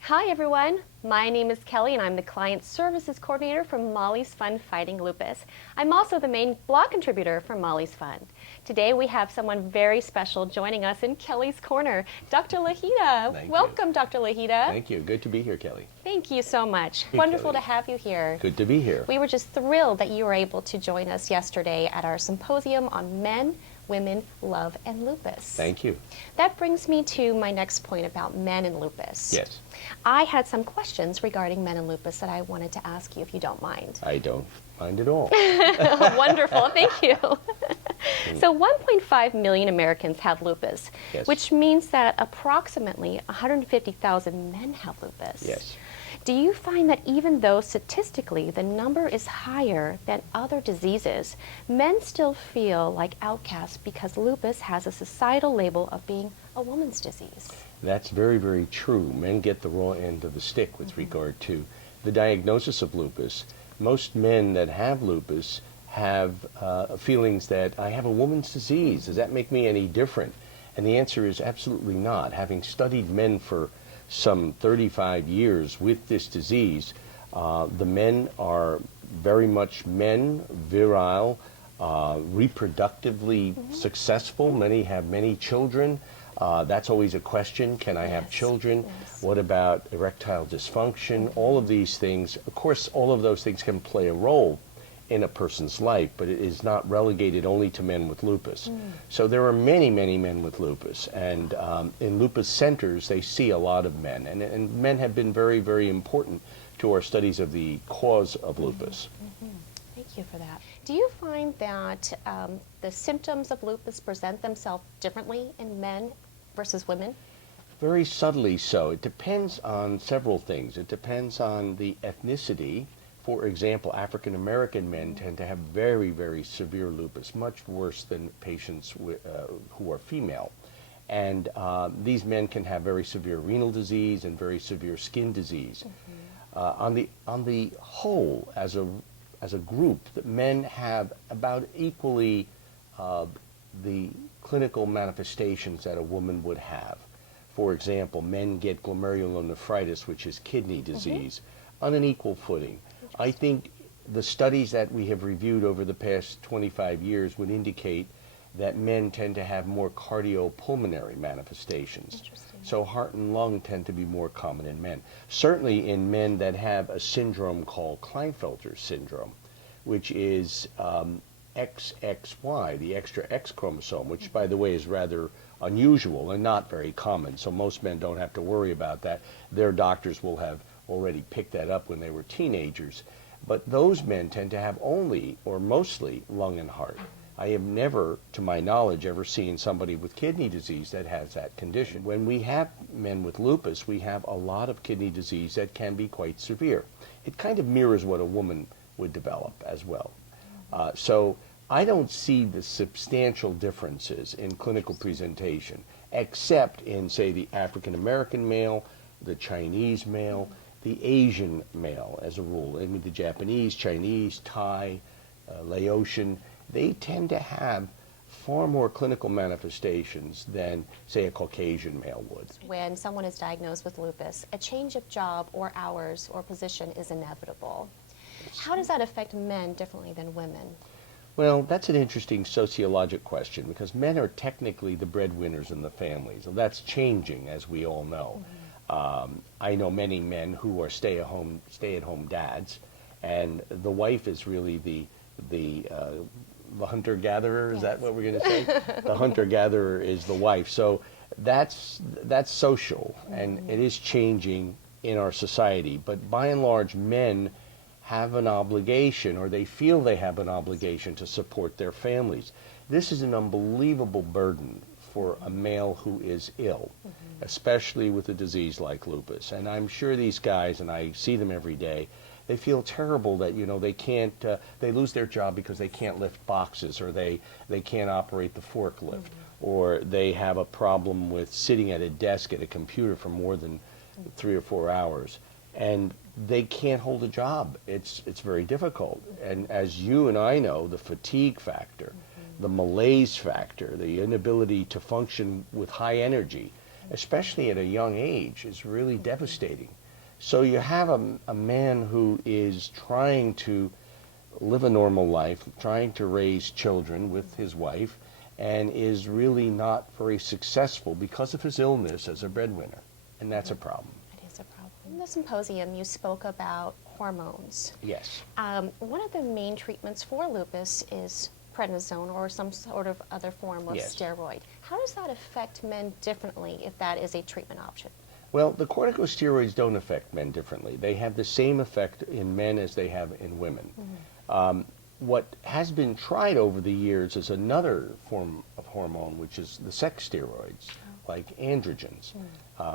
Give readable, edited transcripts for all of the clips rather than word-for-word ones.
Hi everyone, my name is Kelly and I'm the Client Services Coordinator from Molly's Fund Fighting Lupus. I'm also the main blog contributor for Molly's Fund. Today we have someone very special joining us in Kelly's Corner, Dr. Lahita. Thank Welcome, you. Dr. Lahita. Thank you. Good to be here, Kelly. Thank you so much. Hey, Wonderful Kelly. to have you here. Good to be here. We were just thrilled that you were able to join us yesterday at our symposium on men, women, love, and lupus. Thank you. That brings me to my next point about men and lupus. Yes. I had some questions regarding men and lupus that I wanted to ask you if you don't mind. I don't mind at all. Wonderful, thank you. So 1.5 million Americans have lupus, Yes. which means that approximately 150,000 men have lupus. Yes. Do you find that even though statistically the number is higher than other diseases, men still feel like outcasts because lupus has a societal label of being a woman's disease? That's very, very true. Men get the raw end of the stick with regard to the diagnosis of lupus. Most men that have lupus have feelings that I have a woman's disease. Does that make me any different? And the answer is absolutely not. Having studied men for some 35 years with this disease, the men are very much men, virile, reproductively successful. Many have many children. That's always a question. Can I have children? Yes. What about erectile dysfunction? All of these things, of course, all of those things can play a role in a person's life, but it is not relegated only to men with lupus. So there are many, many men with lupus, and in lupus centers they see a lot of men, and men have been very, very important to our studies of the cause of lupus. Thank you for that. Do you find that the symptoms of lupus present themselves differently in men versus women? Very subtly so. It depends on several things. It depends on the ethnicity. For example, African American men tend to have very, very severe lupus, much worse than patients who are female. And these men can have very severe renal disease and very severe skin disease. On the whole, as a group, that men have about equally the clinical manifestations that a woman would have. For example, men get glomerulonephritis, which is kidney disease, on an equal footing. I think the studies that we have reviewed over the past 25 years would indicate that men tend to have more cardiopulmonary manifestations. So heart and lung tend to be more common in men. Certainly in men that have a syndrome called Klinefelter syndrome, which is XXY, the extra X chromosome, which by the way is rather unusual and not very common. So most men don't have to worry about that. Their doctors will have already picked that up when they were teenagers. But those men tend to have only or mostly lung and heart. I have never, to my knowledge, ever seen somebody with kidney disease that has that condition. When we have men with lupus, we have a lot of kidney disease that can be quite severe. It kind of mirrors what a woman would develop as well. So I don't see the substantial differences in clinical presentation, except in, say, the African American male, the Chinese male, the Asian male as a rule. I mean, the Japanese, Chinese, Thai, Laotian, they tend to have far more clinical manifestations than, say, a Caucasian male would. When someone is diagnosed with lupus, a change of job or hours or position is inevitable. How does that affect men differently than women? Well, that's an interesting sociologic question because men are technically the breadwinners in the family. So that's changing, as we all know. I know many men who are stay-at-home dads, and the wife is really the hunter-gatherer. Is that what we're going to say? The hunter-gatherer is the wife. So that's social, and it is changing in our society. But by and large, men have an obligation, or they feel they have an obligation to support their families. This is an unbelievable burden for a male who is ill, especially with a disease like lupus. And I'm sure these guys, and I see them every day, they feel terrible that, you know, they can't, they lose their job because they can't lift boxes, or they can't operate the forklift, or they have a problem with sitting at a desk at a computer for more than 3 or 4 hours. And they can't hold a job. It's very difficult. And as you and I know, the fatigue factor, the malaise factor, the inability to function with high energy, especially at a young age, is really devastating. So you have a man who is trying to live a normal life, trying to raise children with his wife, and is really not very successful because of his illness as a breadwinner. And that's a problem. It is a problem. In the symposium, you spoke about hormones. Yes. One of the main treatments for lupus is prednisone or some sort of other form of Yes. steroid. How does that affect men differently if that is a treatment option? Well, the corticosteroids don't affect men differently. They have the same effect in men as they have in women. What has been tried over the years is another form of hormone, which is the sex steroids, like androgens,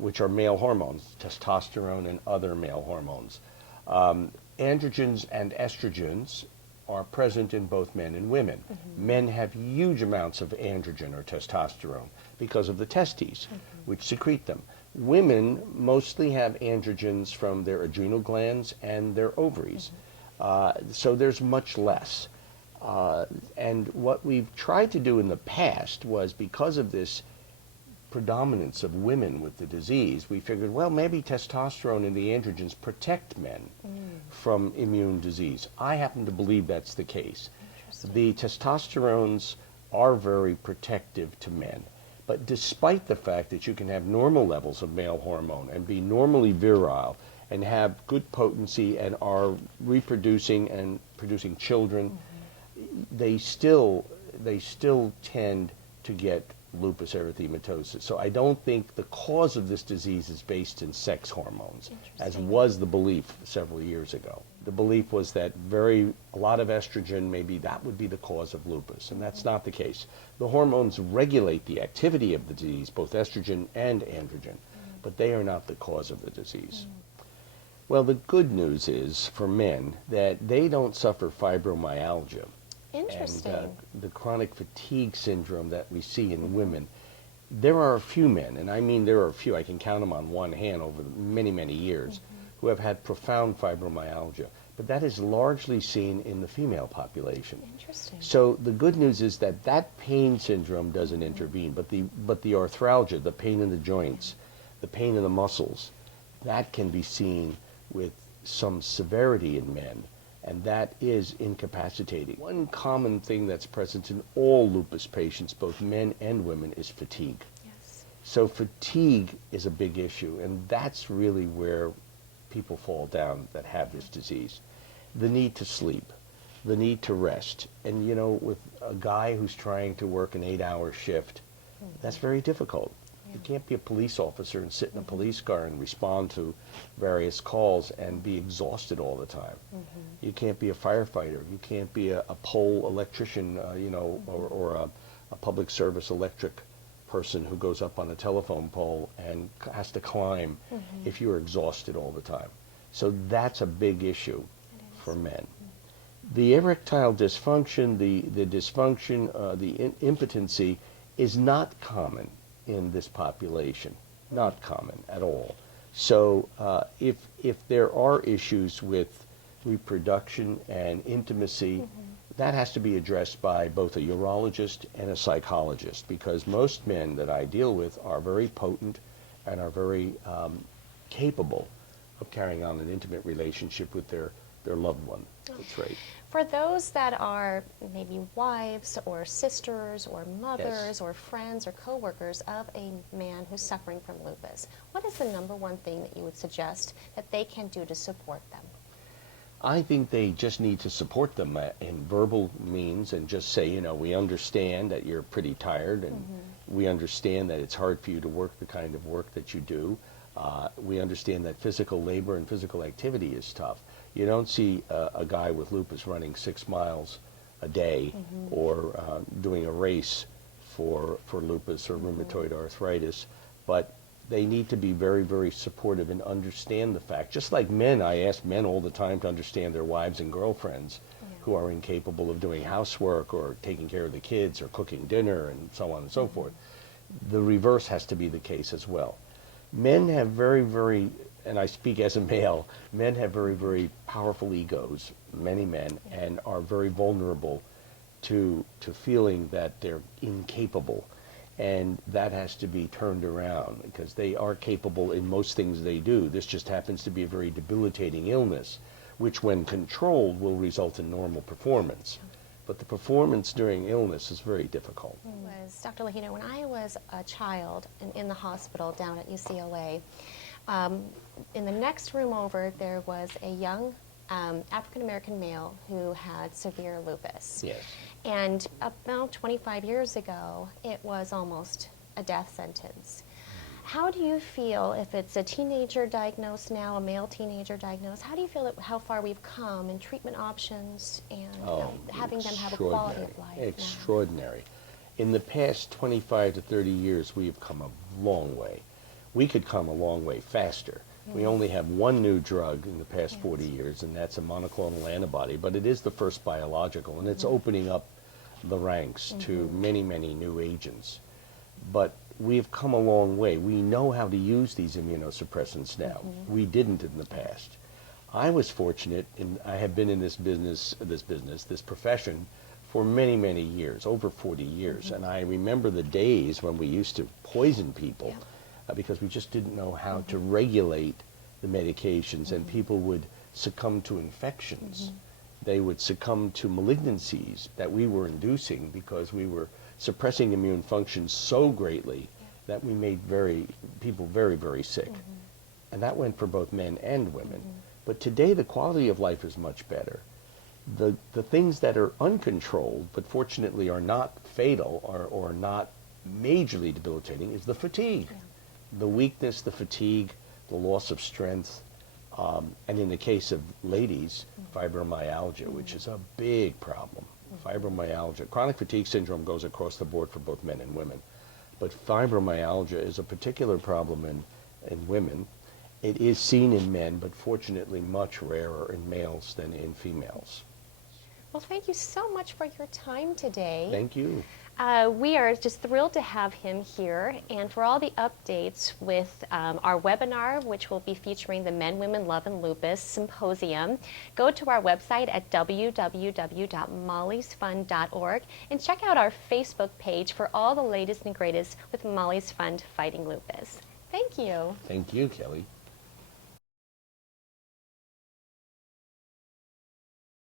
which are male hormones, testosterone and other male hormones. Androgens and estrogens are present in both men and women. Men have huge amounts of androgen or testosterone because of the testes, which secrete them. Women mostly have androgens from their adrenal glands and their ovaries. So there's much less. And what we've tried to do in the past was, because of this predominance of women with the disease, we figured, well, maybe testosterone and the androgens protect men from immune disease. I happen to believe that's the case. The testosterones are very protective to men. But despite the fact that you can have normal levels of male hormone and be normally virile and have good potency and are reproducing and producing children, they still tend to get lupus erythematosus. So I don't think the cause of this disease is based in sex hormones, as was the belief several years ago. The belief was that a lot of estrogen, maybe that would be the cause of lupus, and that's not the case. The hormones regulate the activity of the disease, both estrogen and androgen, but they are not the cause of the disease. Well, the good news is for men that they don't suffer fibromyalgia. Interesting. And the chronic fatigue syndrome that we see in women. There are a few men, and I mean there are a few, I can count them on one hand over many, many years, who have had profound fibromyalgia. But that is largely seen in the female population. Interesting. So the good news is that that pain syndrome doesn't intervene, but the arthralgia, the pain in the joints, the pain in the muscles, that can be seen with some severity in men, and that is incapacitating. One common thing that's present in all lupus patients, both men and women, is fatigue. Yes. So fatigue is a big issue, and that's really where people fall down that have this disease. The need to sleep, the need to rest. And with a guy who's trying to work an 8-hour shift, that's very difficult. You can't be a police officer and sit in a police car and respond to various calls and be exhausted all the time. You can't be a firefighter. You can't be a pole electrician, or a public service electric person who goes up on a telephone pole and has to climb if you're exhausted all the time. So that's a big issue for men. The erectile dysfunction, the dysfunction, the impotency is not common in this population, not common at all. So if there are issues with reproduction and intimacy, that has to be addressed by both a urologist and a psychologist, because most men that I deal with are very potent and are very capable of carrying on an intimate relationship with their loved one. That's right. For those that are maybe wives or sisters or mothers Yes. or friends or coworkers of a man who's suffering from lupus, what is the number one thing that you would suggest that they can do to support them? I think they just need to support them in verbal means and just say, we understand that you're pretty tired, and we understand that it's hard for you to work the kind of work that you do. We understand that physical labor and physical activity is tough. You don't see a guy with lupus running 6 miles a day or doing a race for lupus or rheumatoid arthritis, but they need to be very, very supportive and understand the fact. Just like men, I ask men all the time to understand their wives and girlfriends who are incapable of doing housework or taking care of the kids or cooking dinner and so on and so forth. The reverse has to be the case as well. Men have very, very, and I speak as a male, men have very, very powerful egos, many men, and are very vulnerable to feeling that they're incapable. And that has to be turned around because they are capable in most things they do. This just happens to be a very debilitating illness, which when controlled will result in normal performance. But the performance during illness is very difficult. Was Dr. Lahita, when I was a child and in the hospital down at UCLA, in the next room over there was a young African-American male who had severe lupus. Yes. And about 25 years ago, it was almost a death sentence. How do you feel if it's a teenager diagnosed now, a male teenager diagnosed, how do you feel that how far we've come in treatment options and having them have a quality of life? Extraordinary. In the past 25 to 30 years, we have come a long way. We could come a long way faster. We only have one new drug in the past 40 years, and that's a monoclonal antibody, but it is the first biological, and it's opening up the ranks to many, many new agents. But we've come a long way. We know how to use these immunosuppressants now. We didn't in the past. I was fortunate, I have been in this profession for many, many years, over 40 years, and I remember the days when we used to poison people because we just didn't know how to regulate the medications, and people would succumb to infections. They would succumb to malignancies that we were inducing because we were suppressing immune function so greatly that we made people very, very sick. And that went for both men and women. But today the quality of life is much better. The things that are uncontrolled, but fortunately are not fatal or not majorly debilitating, is the fatigue. The weakness, the fatigue, the loss of strength, and in the case of ladies, fibromyalgia, which is a big problem. Fibromyalgia, chronic fatigue syndrome goes across the board for both men and women, but fibromyalgia is a particular problem in women. It is seen in men, but fortunately much rarer in males than in females. Well, thank you so much for your time today. Thank you. We are just thrilled to have him here, and for all the updates with our webinar, which will be featuring the Men, Women, Love, and Lupus Symposium, go to our website at www.mollysfund.org and check out our Facebook page for all the latest and greatest with Molly's Fund Fighting Lupus. Thank you. Thank you, Kelly.